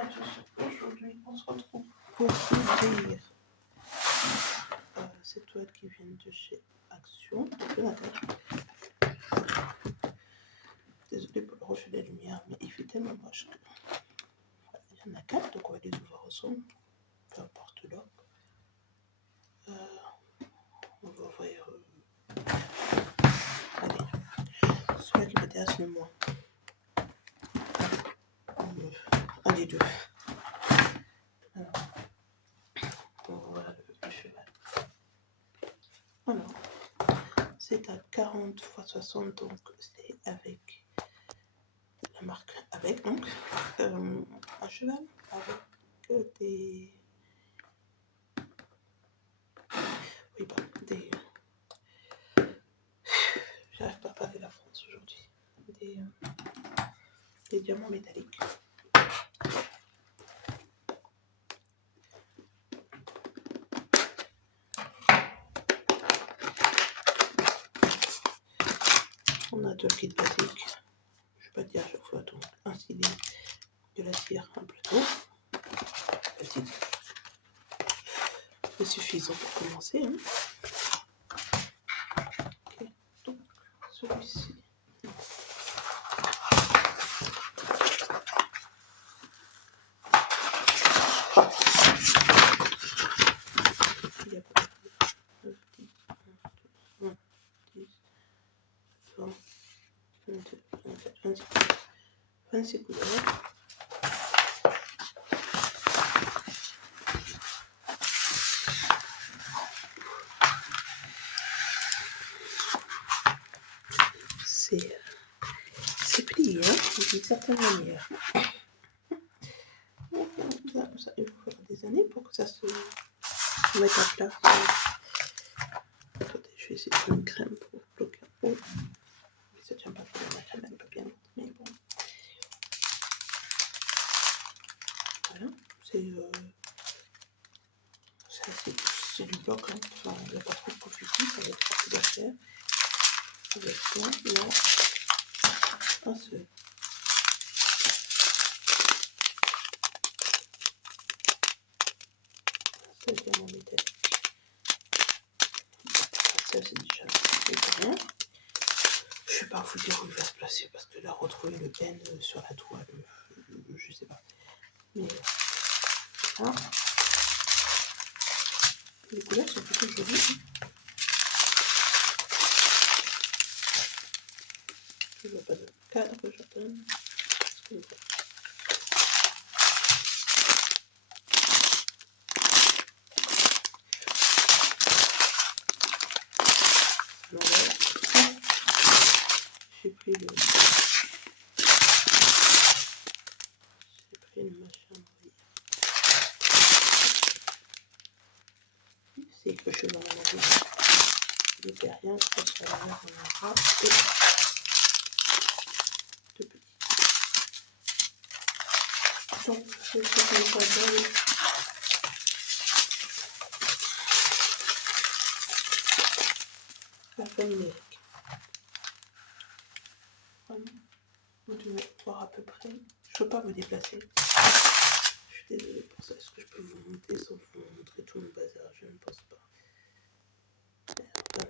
à tous. Aujourd'hui, on se retrouve pour ouvrir cette toile qui vient de chez Action. Désolée pour le reflet de la lumière, mais il fait tellement moche que... Il y en a 4, donc on va les ouvrir ensemble. Peu importe l'ordre. On va ouvrir... Allez, celui qui m'intéresse le moins. Un des deux. Alors, voilà le cheval. Alors, c'est à 40 x 60, donc c'est avec la marque avec, donc un cheval avec des... Oui, bah, des... J'arrive pas à parler la France aujourd'hui. Des diamants métalliques. On a deux kits basiques. Je vais pas te dire à chaque fois, donc un stylet, de la cire, un plateau. Petit. C'est suffisant pour commencer. Hein. Ok, donc celui-ci. Il y a pas 9, 10, 11, 12, 20, 22, 24, 26 couleurs. C'est plié, hein, d'une certaine manière. Ça, il faut faire des années pour que ça se mette en place. Attendez, je vais essayer de faire une crème pour bloquer un peu. Mais ça tient pas trop, la crème elle est pas bien, mais bon. Voilà, c'est du bloc, hein. Enfin, il n'y a pas trop de confiture, ça va être facile à faire. Avec ça, là, un seul. Ça, diamant métallique. Ça, c'est déjà rien. Je sais pas vous dire où il va se placer parce que là, retrouver le N sur la toile, je sais pas. Mais là, les couleurs sont plutôt jolies. Je vois pas de cadre, je donne. J'ai pris le machin. C'est que je vais en enlever le derrière, parce qu'à l'arrière on aura deux petits. Donc je vais faire comme ça dans la feuille numérique. Voilà. Vous devez voir à peu près. Je ne peux pas vous déplacer. Je suis désolée pour ça. Est-ce que je peux vous monter sans vous montrer tout mon bazar? Je ne pense pas.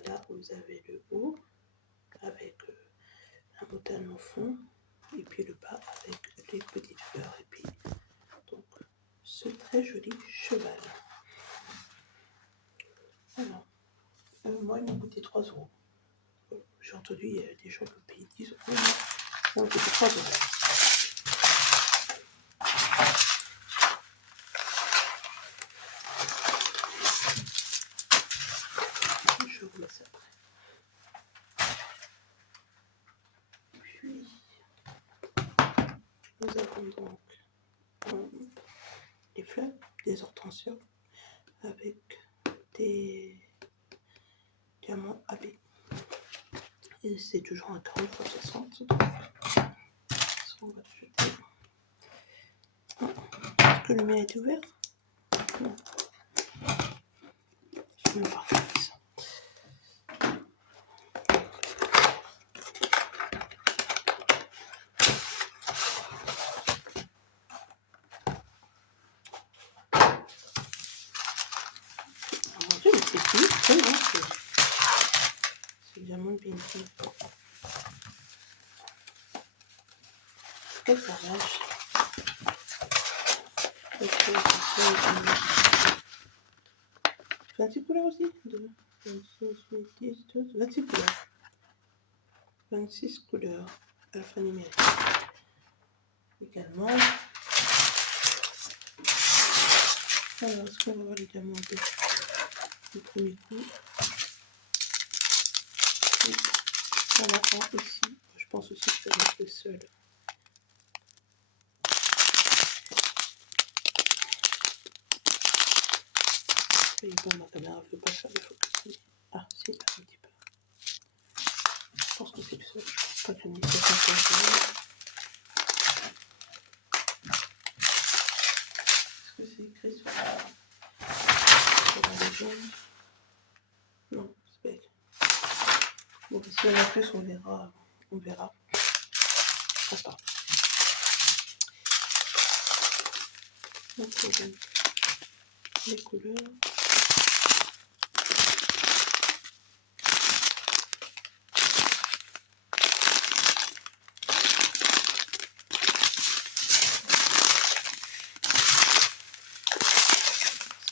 Là, vous avez le haut avec un motane au fond et puis le bas avec les petites fleurs et puis donc ce très joli cheval. Alors, moi il m'a coûté 3 €. J'ai entendu il y a des gens qui payent 10 €. Moi il m'a coûté 3 €. Je vous laisse après. Puis nous avons donc des fleurs, des hortensias avec des diamants AB. Et c'est toujours un 40 x 60. Donc, on va le jeter. Est-ce que le mien est ouvert? Non. Je vais même pas regarder ça. Oui, hein, c'est diamant painting. Quel carrelage. 26 couleurs aussi. 2, 26, 10, 12, 26 couleurs. 26 couleurs alphanumériques. Également. Alors, est-ce qu'on va voir les diamants du premier coup? Oui. On attend ici. Je pense aussi que ça va être le seul. Et bon, ma caméra ne veut pas faire le focus. Ah, si, un petit peu. Je pense que c'est le seul. Je pense pas que le micro fonctionne. Est-ce que c'est écrit sur la légende? Non, c'est pas écrit. Bon, si on a plus, on verra. On verra. Je pense pas. Donc, on donne les couleurs.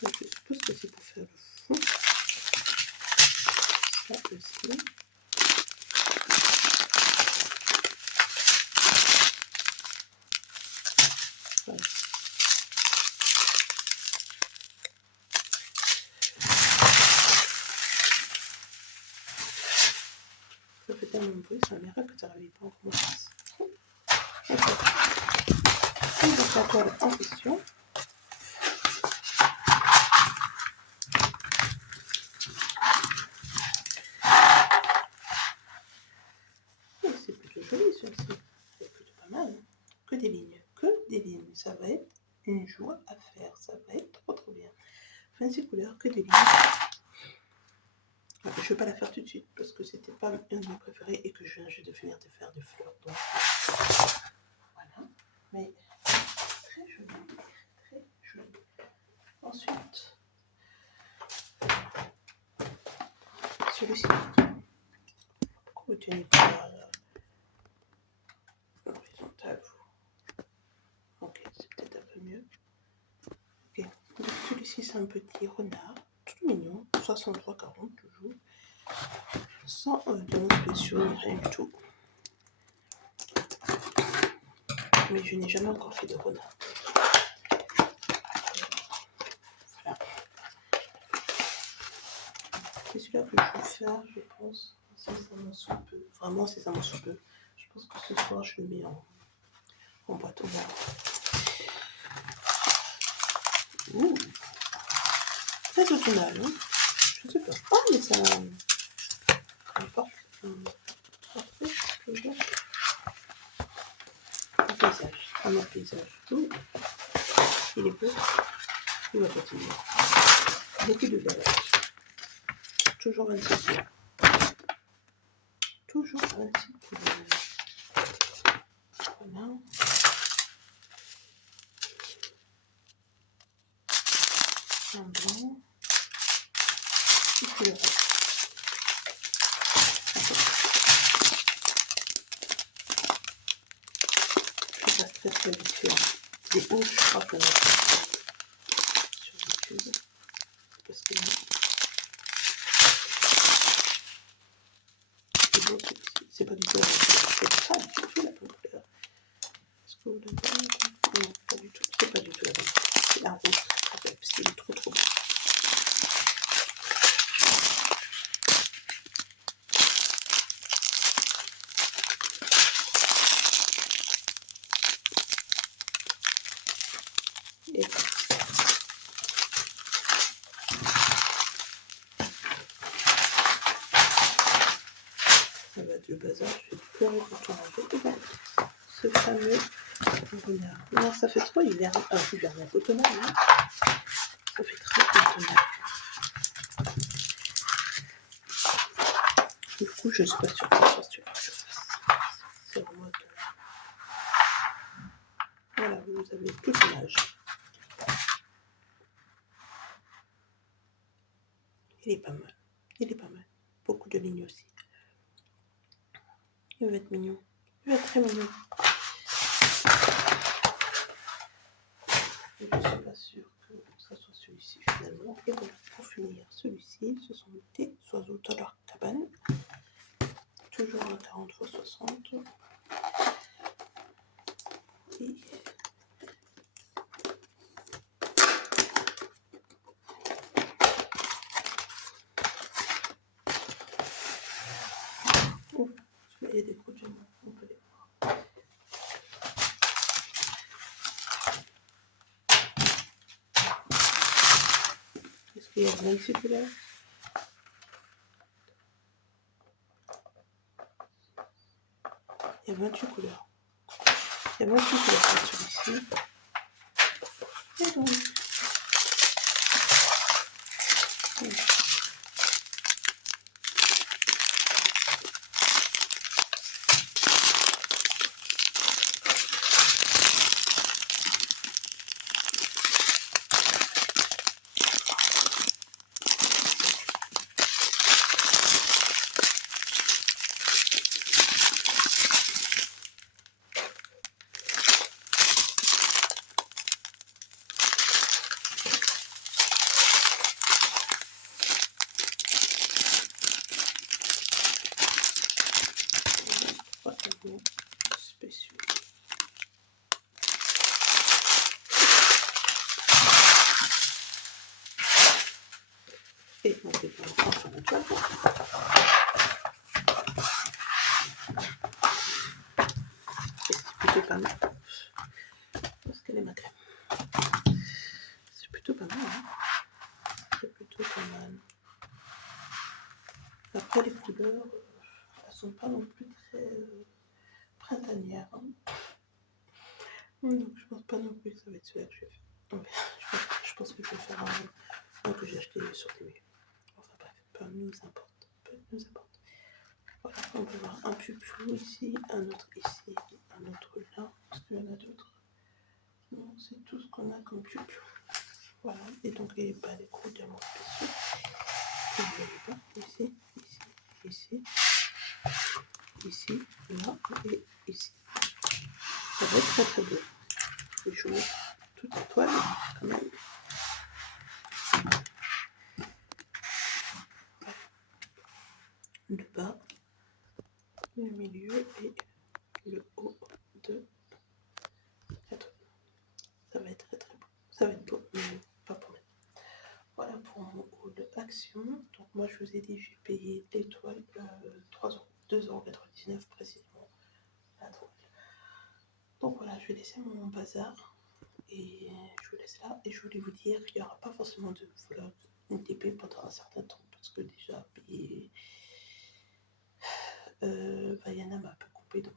Ça, je suppose que c'est pour faire le fond. Ça aussi. Voilà. Ça fait tellement de bruit, c'est un miracle que ça ne réveille pas en commence. Ok. On va faire la toile en question. Et c'est plutôt joli celui-ci. C'est plutôt pas mal. Que des lignes. Que des lignes. Ça va être une joie à faire. Ça va être trop trop bien. 26 couleurs, que des lignes. Je ne vais pas la faire tout de suite parce que c'était pas une de mes préférées et que je viens juste de finir de faire des fleurs. Donc voilà. Mais très joli. Très joli. Ensuite, celui-ci. Pourquoi vous tenez pas l'horizontale, vous? Ok, c'est peut-être un peu mieux. Ok, donc celui-ci c'est un petit renard, tout mignon, 63,40 toujours, sans diamants spéciaux ni rien du tout. Mais je n'ai jamais encore fait de renard. Voilà. C'est celui-là que je vais faire, je pense, incessamment sous peu. Vraiment incessamment sous peu. Je pense que ce soir je le mets en boîte au verre. Ouh, très automnal, hein. Je sais pas. Ah, mais ça importe. Un paysage, un autre paysage. Ouh. Il est beau. Il va continuer. Beaucoup de vert. Toujours 26 couleurs. Toujours 26 couleurs. Voilà. Un blanc. Et puis le reste. Je passe très très vite fait. Des hauts, je crois qu'on a sur YouTube. Parce que c'est pas du tout la même couleur. C'est pas du tout la même couleur. Est-ce que vous l'avez? Non, pas du tout. C'est pas du tout la même. C'est un rouge. Parce qu'il est trop trop beau. Et ça va être le bazar. Je vais pleurer pour tout ranger. Et bien, ce fameux renard. Non, ça fait trop hivernal. Hivernal, automnal, hein. Ça fait très automnal. Du coup, je ne suis pas sûre que ça soit celui-là que je fasse. C'est vraiment automnal. Voilà, vous avez toute l'image. Il est pas mal. va être mignon. Il va être très mignon. Et je ne suis pas sûre que ça soit celui-ci finalement. Et voilà, pour finir, celui-ci, ce sont des oiseaux dans leur cabane. Toujours à 40 x 60. Et oh, il y a des gros diamants, on peut les voir. Est-ce qu'il y a 26 couleurs? Il y a 28 couleurs. Il y a 28 couleurs sur celui-ci. Et donc, vraiment spéciaux. Et on fait pas encore sur la toile. C'est plutôt pas mal. Parce qu'elle est ma crème. C'est plutôt pas mal. Hein, c'est plutôt pas mal. Après, les couleurs, elles sont pas non plus très printanières. Hein. Donc, je pense pas non plus que ça va être celui-là que je vais faire. Je pense que je vais faire un que j'ai acheté sur TV. Enfin bref, peu nous importe. Peu nous importe. Voilà, on peut voir un pupiou ici, un autre ici, un autre là. Est-ce qu'il y en a d'autres? Non, c'est tout ce qu'on a comme pupiou. Voilà, et donc les gros diamants spéciaux. Vous voyez pas, ici, ici, ici, là et ici. Ça va être très très beau. Et je vous montre toute la toile quand même. Le bas, le milieu et le haut de la toile. Ça va être très très beau. Ça va être beau, mais pas pour moi. Voilà pour mon haul action. Donc moi je vous ai dit j'ai payé l'étoile 3 euros, 2,99 € précisément la toile. Donc voilà, je vais laisser mon bazar et je vous laisse là. Et je voulais vous dire qu'il n'y aura pas forcément de vlog DP pendant un certain temps parce que déjà payer Vaiana m'a un peu coupé dans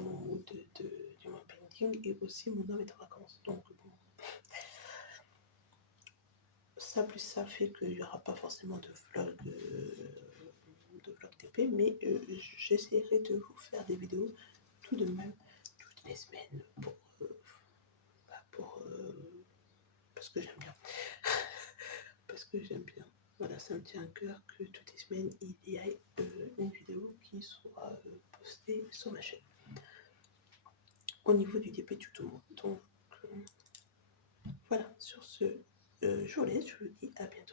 mon mood du mois painting et aussi mon homme est en vacances. Donc bon, ça plus ça fait qu'il n'y aura pas forcément de vlog TP, mais j'essaierai de vous faire des vidéos tout de même toutes les semaines parce que j'aime bien. Parce que j'aime bien. Voilà, ça me tient à cœur que toutes les semaines il y ait une vidéo qui soit postée sur ma chaîne. Au niveau du DP tuto. Donc voilà, sur ce, je vous laisse, je vous dis à bientôt.